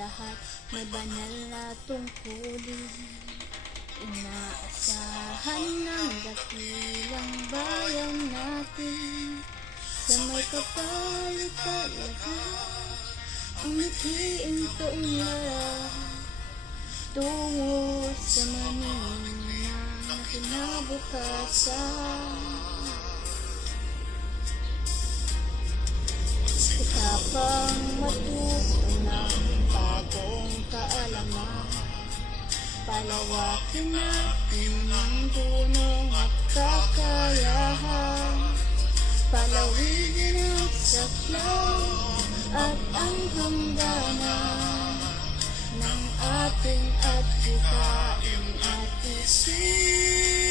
lahat may banal na tungkulin. Inaasahan ng dakilang bayan natin, sa may kapalit talaga ang mithiin kaunlaran, tungo sa maninang na kinabukasan. Katapang matuto ng bagong kaalaman, palawakin natin ang punong at kakayahan, palawigin ang saklaw at ang hangganan ng ating at kikain at isipan.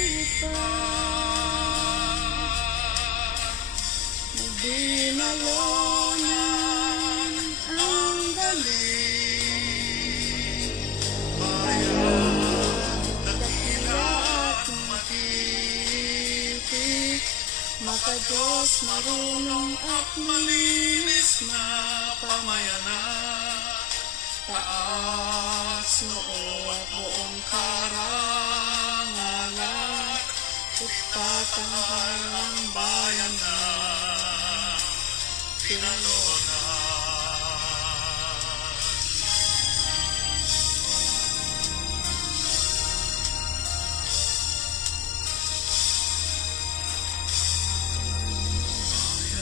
Di malonan ang galing, bayang dakila at makiti, maka-Diyos marunong at malinis na pamayanan. Taas noo at buong karangalan, ipatanggal ang bayan na pinalonan.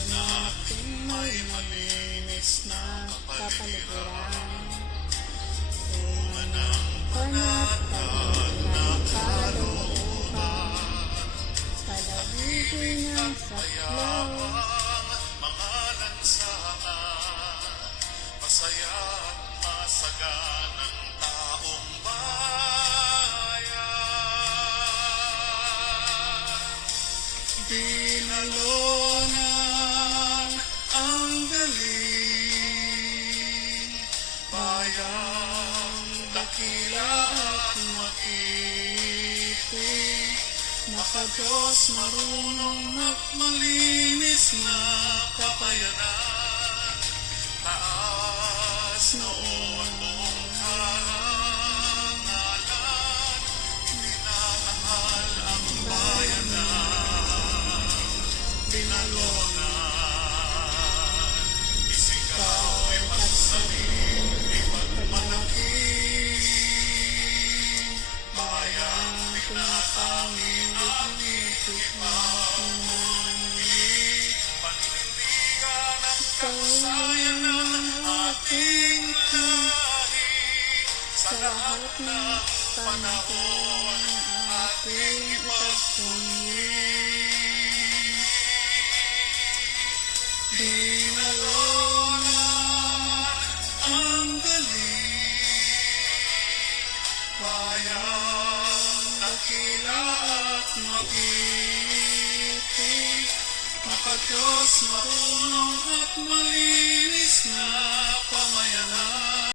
Natin may malinis na kapaligiran, unang panatag na kalooban, palawigin ang saklaw, mga lansangan, masaya at masaganang taong bayan. di Nalonan ang galing, bayang dakila at makiti, maka-Diyos marunong at malinis na kapayanan. Taas noo at buong karangalan, minamahal ang bayanan. Dinalonan, isigaw ay pagsalim, ipagmalaki, bayang pinapanginig-ngitig mangili, paninindigan at kahusayan ng ating lahi, sa lahat ng panahon ating ipagpumili. Di malonan ang galing, bayang dakila at makiti, maka-Diyos marunong at malinis na pamayanan.